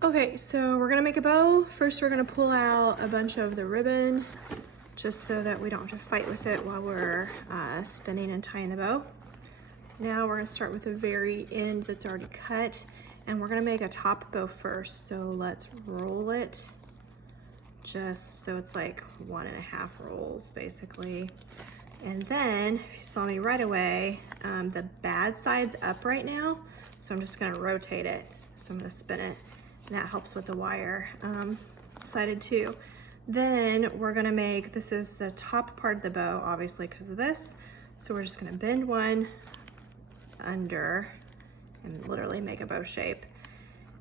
Okay, so we're gonna make a bow. First, we're gonna pull out a bunch of the ribbon just so that we don't have to fight with it while we're spinning and tying the bow. Now we're gonna start with the very end that's already cut, and we're gonna make a top bow first. So let's roll it just so it's like 1.5 rolls basically. And then, if you saw me right away, the bad side's up right now, so I'm just gonna rotate it. So I'm gonna spin it, and that helps with the wire sided too. Then we're gonna make, this is the top part of the bow, obviously because of this. So we're just gonna bend one under and literally make a bow shape.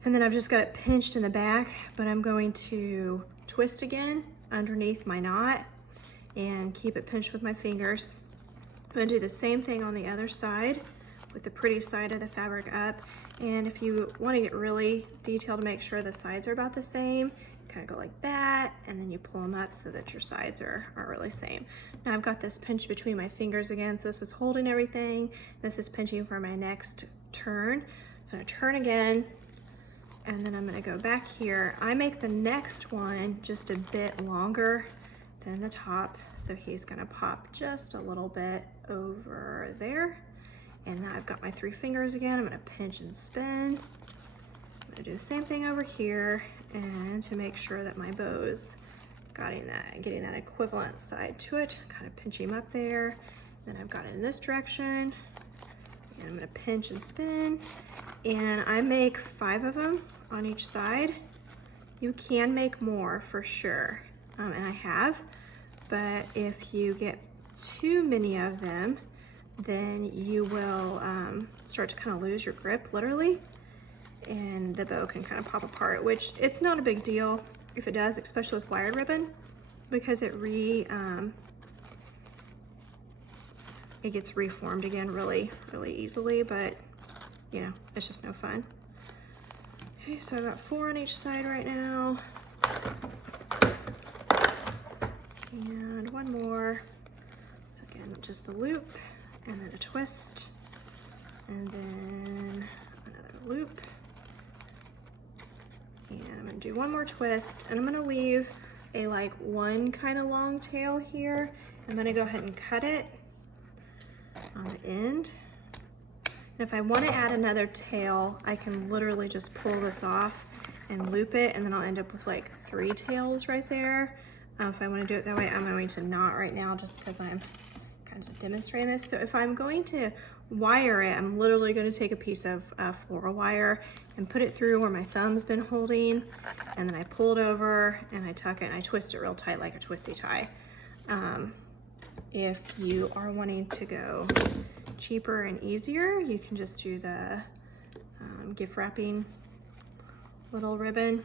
And then I've just got it pinched in the back, but I'm going to twist again underneath my knot and keep it pinched with my fingers. I'm gonna do the same thing on the other side with the pretty side of the fabric up. And if you wanna get really detailed to make sure the sides are about the same, kind of go like that, and then you pull them up so that your sides are really same. Now I've got this pinch between my fingers again, so this is holding everything. This is pinching for my next turn. So I'm gonna turn again, and then I'm gonna go back here. I make the next one just a bit longer than the top, so he's gonna pop just a little bit over there. And now I've got my 3 fingers again. I'm gonna pinch and spin. I'm gonna do the same thing over here, and to make sure that my bow's getting that equivalent side to it, kind of pinch him up there. Then I've got it in this direction, and I'm gonna pinch and spin. And I make 5 of them on each side. You can make more for sure, and I have, but if you get too many of them, then you will start to kind of lose your grip, literally, and the bow can kind of pop apart, which it's not a big deal if it does, especially with wired ribbon, because it gets reformed again really easily, but you know, it's just no fun. Okay, so I've got 4 on each side right now. And one more. So again, just the loop, and then a twist, and then another loop. And I'm gonna do one more twist, and I'm gonna leave a like one kind of long tail here. I'm gonna go ahead and cut it on the end. And if I want to add another tail, I can literally just pull this off and loop it, and then I'll end up with like 3 tails right there. If I want to do it that way, I'm going to knot right now just because I'm kind of demonstrating this. So if I'm going to wire it, I'm literally going to take a piece of floral wire and put it through where my thumb's been holding, and then I pull it over and I tuck it and I twist it real tight like a twisty tie. If you are wanting to go cheaper and easier, you can just do the gift wrapping little ribbon.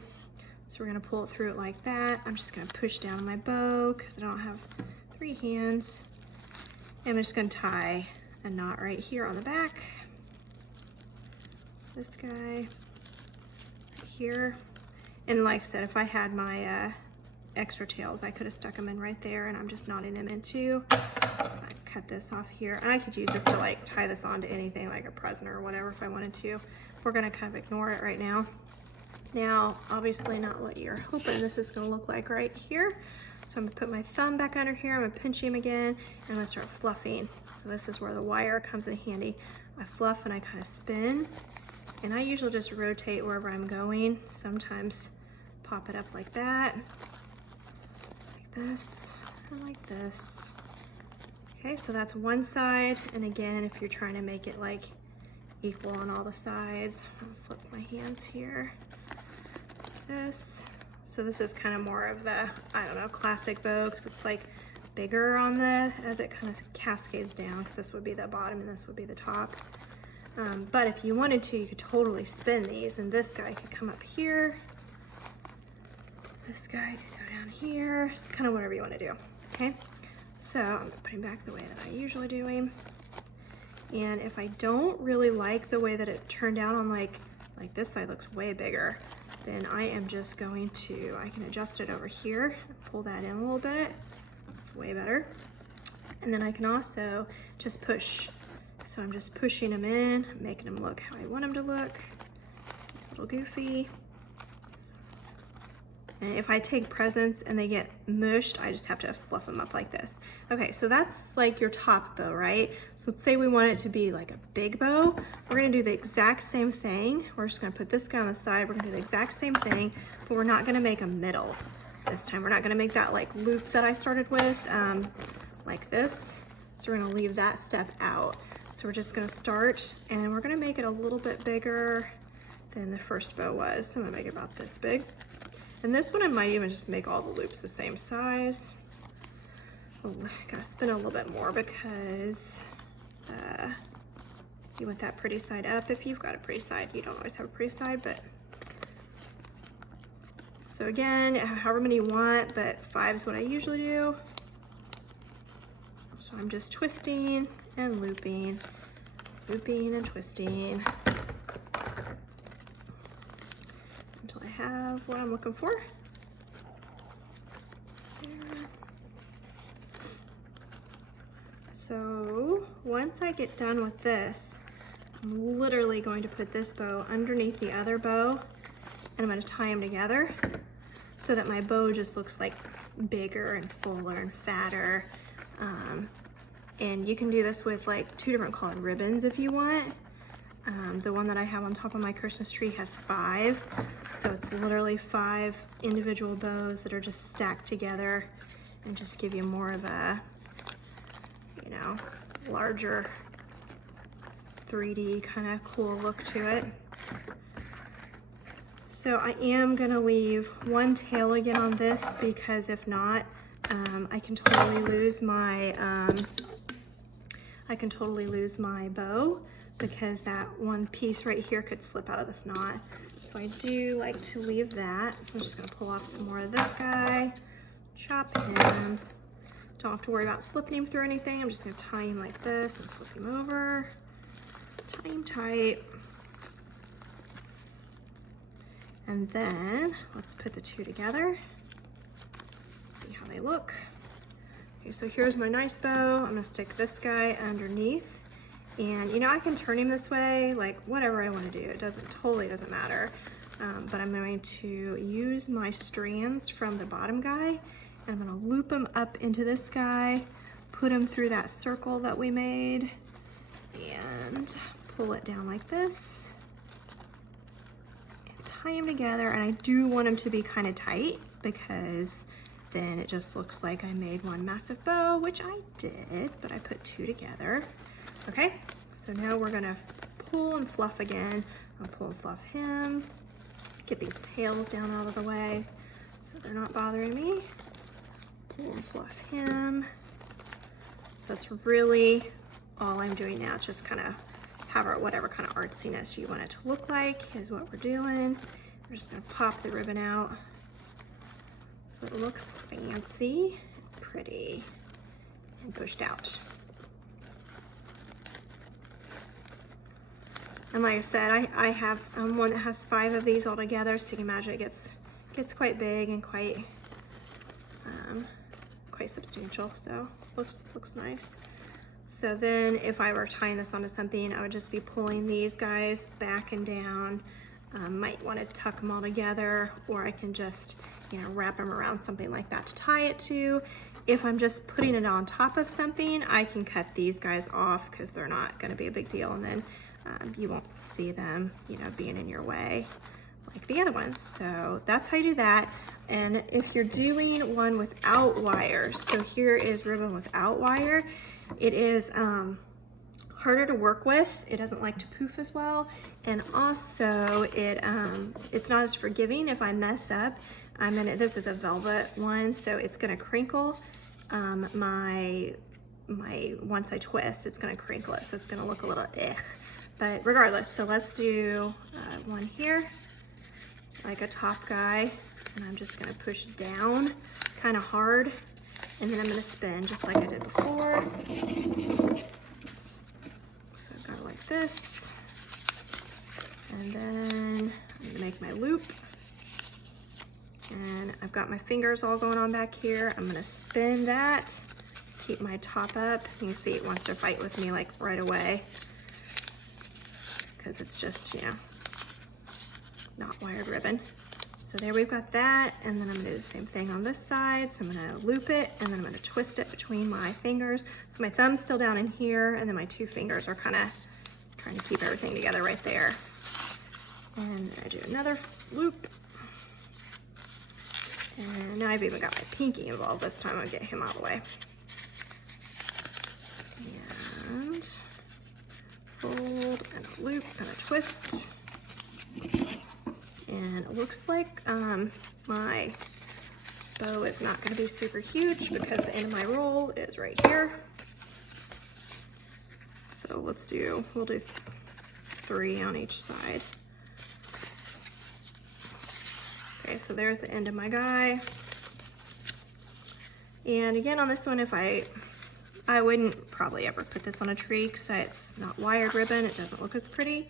So we're gonna pull it through it like that. I'm just gonna push down on my bow because I don't have 3 hands. And I'm just gonna tie a knot right here on the back. This guy right here. And like I said, if I had my extra tails, I could have stuck them in right there, and I'm just knotting them in too. Cut this off here, and I could use this to like tie this onto anything like a present or whatever if I wanted to. We're gonna kind of ignore it right now. Now, obviously not what you're hoping this is gonna look like right here. So I'm gonna put my thumb back under here, I'm gonna pinch him again, and I'm gonna start fluffing. So this is where the wire comes in handy. I fluff and I kind of spin, and I usually just rotate wherever I'm going. Sometimes pop it up like that, like this, and like this. Okay, so that's one side, and again, if you're trying to make it like equal on all the sides, I'll flip my hands here, like this. So this is kind of more of the, I don't know, classic bow, because it's like bigger on the, as it kind of cascades down, because this would be the bottom and this would be the top. But if you wanted to, you could totally spin these, and this guy could come up here, this guy could go down here, just kind of whatever you want to do, okay? So I'm gonna put him back the way that I usually do him. And if I don't really like the way that it turned out on like this side looks way bigger, then I am just going to, I can adjust it over here, pull that in a little bit. That's way better. And then I can also just push. So I'm just pushing them in, making them look how I want them to look. It's a little goofy. And if I take presents and they get mushed, I just have to fluff them up like this. Okay, so that's like your top bow, right? So let's say we want it to be like a big bow. We're gonna do the exact same thing. We're just gonna put this guy on the side. We're gonna do the exact same thing, but we're not gonna make a middle this time. We're not gonna make that like loop that I started with, like this. So we're gonna leave that step out. So we're just gonna start and we're gonna make it a little bit bigger than the first bow was. So I'm gonna make it about this big. And this one I might even just make all the loops the same size. Oh, gotta spin it a little bit more because you want that pretty side up. If you've got a pretty side, you don't always have a pretty side, but. So again, however many you want, but 5 is what I usually do. So I'm just twisting and looping and twisting until I have what I'm looking for. There. So once I get done with this, I'm literally going to put this bow underneath the other bow and I'm going to tie them together so that my bow just looks like bigger and fuller and fatter. And you can do this with like 2 different colored ribbons if you want. The one that I have on top of my Christmas tree has 5. So it's literally 5 individual bows that are just stacked together and just give you more of a, you know, larger 3D kind of cool look to it. So I am gonna leave one tail again on this because if not, I can totally lose my bow because that one piece right here could slip out of this knot. So I do like to leave that. So I'm just gonna pull off some more of this guy, chop him. Don't have to worry about slipping him through anything. I'm just gonna tie him like this and flip him over, tie him tight. And then let's put the 2 together, see how they look. Okay, so here's my nice bow. I'm gonna stick this guy underneath. And you know, I can turn him this way, like whatever I wanna do. It totally doesn't matter. But I'm going to use my strands from the bottom guy and I'm gonna loop them up into this guy, put them through that circle that we made and pull it down like this. Tie them together, and I do want them to be kind of tight because then it just looks like I made one massive bow, which I did, but I put 2 together. Okay, so now we're gonna pull and fluff again. I'll pull and fluff him, get these tails down out of the way so they're not bothering me. Pull and fluff him. So that's really all I'm doing now, just kind of whatever kind of artsiness you want it to look like is what we're doing. We're just gonna pop the ribbon out so it looks fancy, pretty, and pushed out. And like I said, I have one that has 5 of these all together, so you can imagine it gets quite big and quite substantial. So looks nice. So then if I were tying this onto something, I would just be pulling these guys back and down. Might want to tuck them all together, or I can just, you know, wrap them around something like that to tie it to. If I'm just putting it on top of something, I can cut these guys off because they're not going to be a big deal, and then you won't see them, you know, being in your way like the other ones. So that's how you do that. And if you're doing one without wires, so here is ribbon without wire. It is harder to work with. It doesn't like to poof as well, and also it's not as forgiving if I mess up. This is a velvet one, so it's gonna crinkle my once I twist, it's gonna crinkle it, so it's gonna look a little but regardless. So let's do one here, like a top guy, and I'm just gonna push down kind of hard, and then I'm gonna spin just like I did before. So I've got it like this, and then I'm gonna make my loop, and I've got my fingers all going on back here. I'm gonna spin that, keep my top up. You can see it wants to fight with me like right away because it's just, you know, not wired ribbon. So there we've got that, and then I'm gonna do the same thing on this side. So I'm gonna loop it, and then I'm gonna twist it between my fingers. So my thumb's still down in here, and then my 2 fingers are kind of trying to keep everything together right there. And then I do another loop. And now I've even got my pinky involved this time. I'll get him out of the way. And fold and a loop and a twist. And it looks like my bow is not going to be super huge because the end of my roll is right here. So we'll do 3 on each side. Okay, so there's the end of my guy. And again, on this one, if I wouldn't probably ever put this on a tree because it's not wired ribbon. It doesn't look as pretty.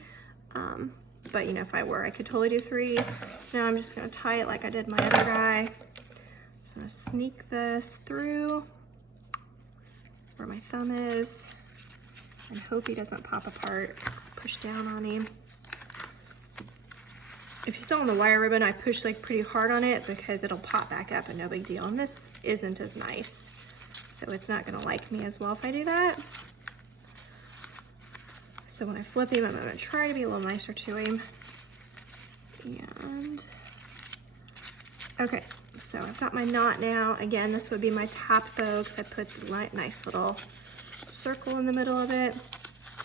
But you know, if I were, I could totally do 3. So now I'm just gonna tie it like I did my other guy. So I'm gonna sneak this through where my thumb is and hope he doesn't pop apart. Push down on him. If you saw on the wire ribbon, I pushed like pretty hard on it because it'll pop back up and no big deal. And this isn't as nice. So it's not gonna like me as well if I do that. So when I flip him, I'm gonna try to be a little nicer to him. And, okay, so I've got my knot now. Again, this would be my top bow because I put the nice little circle in the middle of it.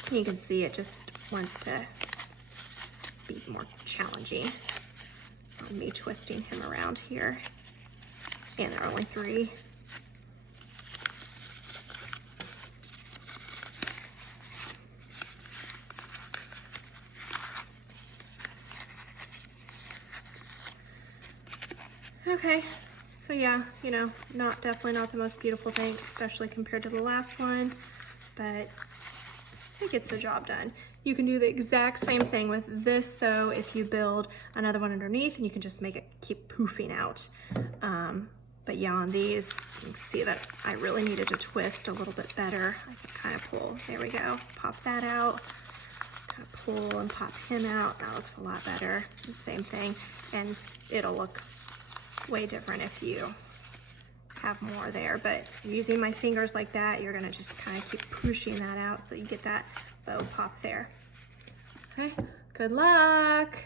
And you can see it just wants to be more challenging on me twisting him around here. And there are only 3. Okay, so yeah, you know, definitely not the most beautiful thing, especially compared to the last one, but it gets the job done. You can do the exact same thing with this though if you build another one underneath, and you can just make it keep poofing out. But yeah, on these, you can see that I really needed to twist a little bit better. I can kind of pull, there we go, pop that out, kind of pull and pop him out. That looks a lot better. The same thing, and it'll look way different if you have more there, but using my fingers like that, you're gonna just kind of keep pushing that out so you get that bow pop there. Okay, good luck.